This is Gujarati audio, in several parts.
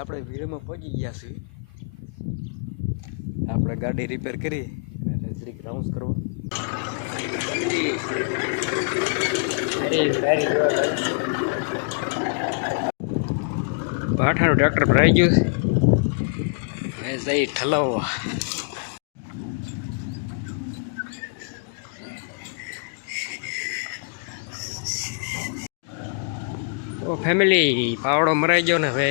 આપણે વીડમાં પહોંચી ગયા છીએ. આપણે ગાડી રિપેર કરી અને જરીક રાઉન્ડ કરવા. ભાઠાનું ટ્રેક્ટર ભરાઈ ગયું હવે જઈ ઠલાવવા. તો ફેમિલી પાવડો મરાઈ ગયો ને હવે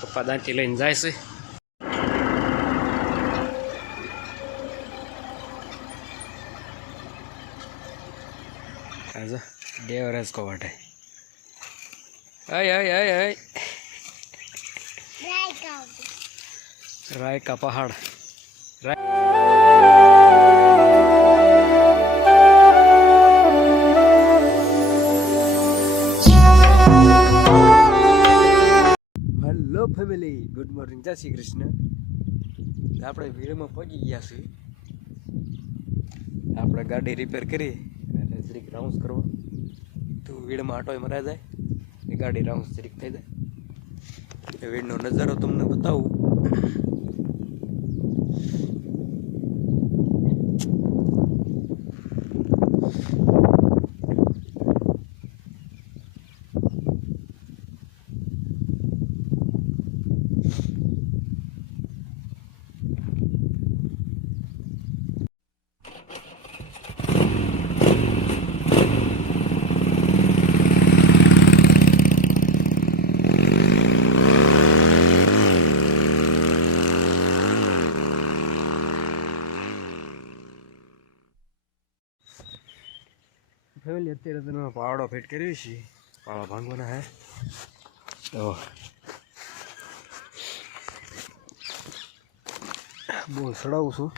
પપ્પા દાંતી લઈને જાય છે. દેવરાજ કો વાટે આય આય આય આય राय का पहाड़ हेलो फैमिली गुड मॉर्निंग जय श्री कृष्ण. આપણે વીડમાં પહોંચી ગયા છીએ. આપણે ગાડી રિપેર કરી અને જરીક રાઉન્ડ કરવા. તો વીડમાં આટો મરાઈ જાય એ ગાડી રાઉન્ડ જરીક થઈ જાય. એ વીડનો નજારો તમને બતાવું. ફેમિલી અત્યારે તો પાવડો ફિટ કર્યો છે. પાવડો ભાંગવાના હે તો બહુ સડાવું છું.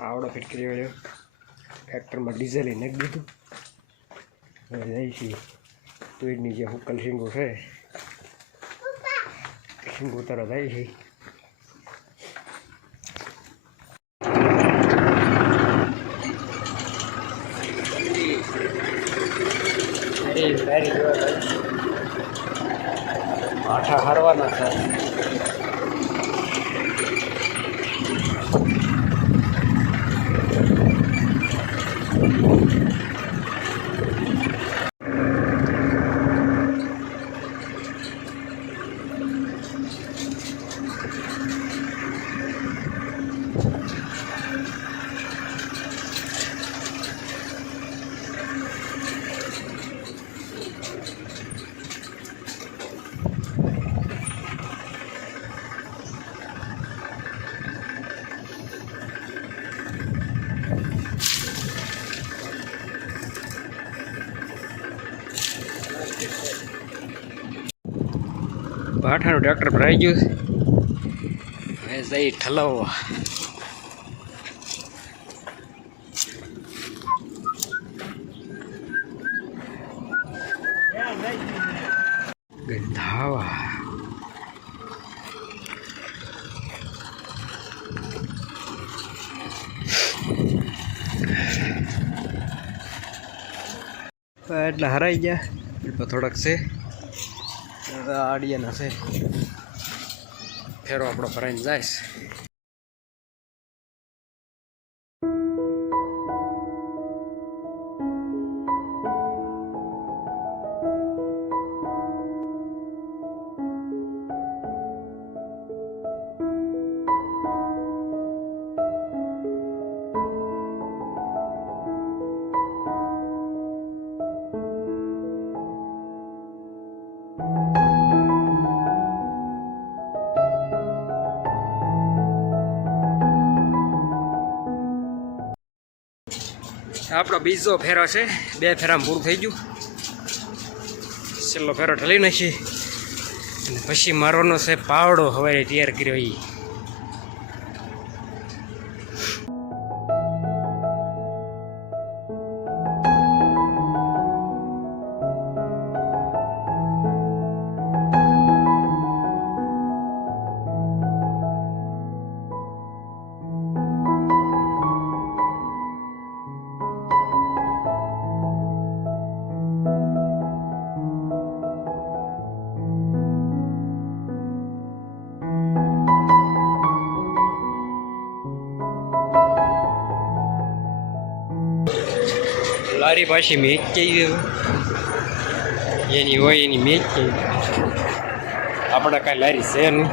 પાવડો ફિટ કર્યો ટ્રેક્ટરમાં ડીઝલ નાખી દીધું. હવે જાય છે તુવેરની જે હુકલ શીંગો છે શીંગો તરફ જાય છે. આઠા હારવાના છે. ભાઠાનું ટ્રેક્ટર ભરાઈ ગયું હવે જઈ ઠલાવવા. ગંધાવા એટલે હરાઈ ગયા એટલે થોડાક છે આડિયાના છે. ફેરો આપણો ભરાઈને જાય. આપણો બીજો ફેરો છે. 2 ફેરામાં પૂરું થઈ ગયું. છેલ્લો ફેરો ઠલી નાખી અને પછી મારવાનો છે પાવડો હવે તૈયાર કર્યો. બારી પાછી મેચ થઈ એની હોય એની મેચ થઈ આપણે કાંઈ લારી છે નહીં.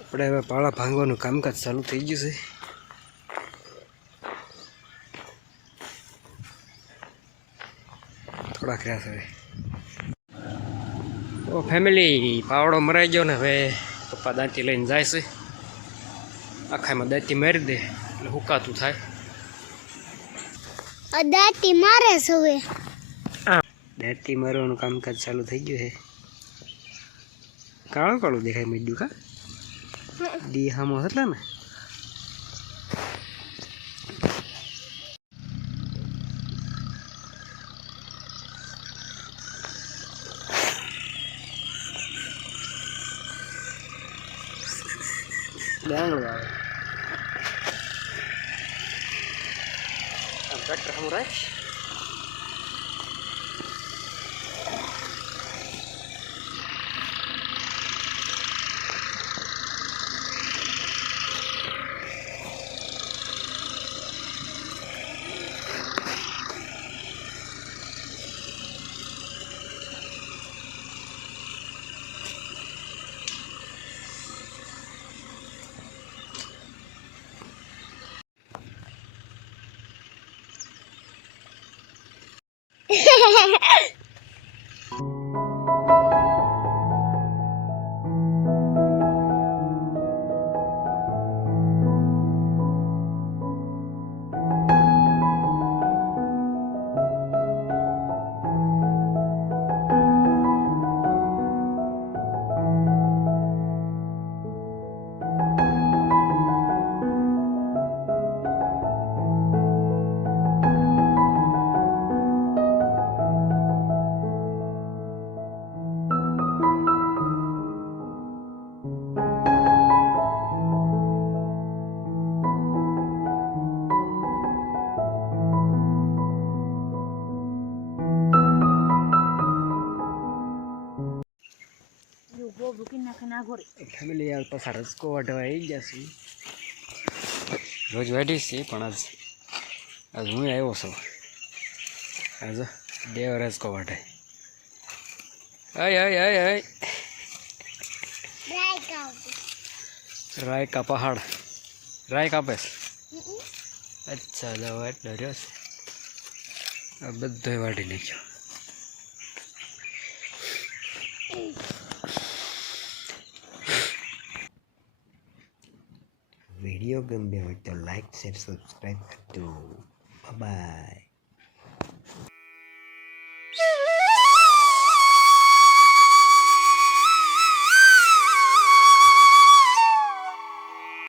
આપણે હવે પાળા ભાંગવાનું કામકાજ ચાલુ થઈ ગયું છે. થોડાક રહ્યા હવે તો ફેમિલી પાવડો મરાઈ ગયો ને હવે પપ્પા દાંતી લઈને જાય છે. આખામાં દાંતી મારી દે એટલે હુકાતું થાય. દાંતી મારે છે હવે. દાંતી મારવાનું કામકાજ ચાલુ થઈ ગયું છે. કાળું કાળું દેખાય મીડું કા દી હામો હતા ને. ડાંગળું આવે આમ ટ્રેક્ટર હમું રાખ. ફેમિલી યાર પાછા રસકો વાઢવા આવી ગયા છે. રોજ વાઢી છે પણ આજ હું આવ્યો છું. આજે દેવ રસકો વાઢે. આય આય આય આય રાયકા પહાડ રાય કાપે. અચ્છા દવા એટલે રહ્યો છે. આ બધો વાઢી નાખ્યો. વિડીયો ગમ્યો હોય તો લાઈક શેર સબસ્ક્રાઈબ કરજો. બાય.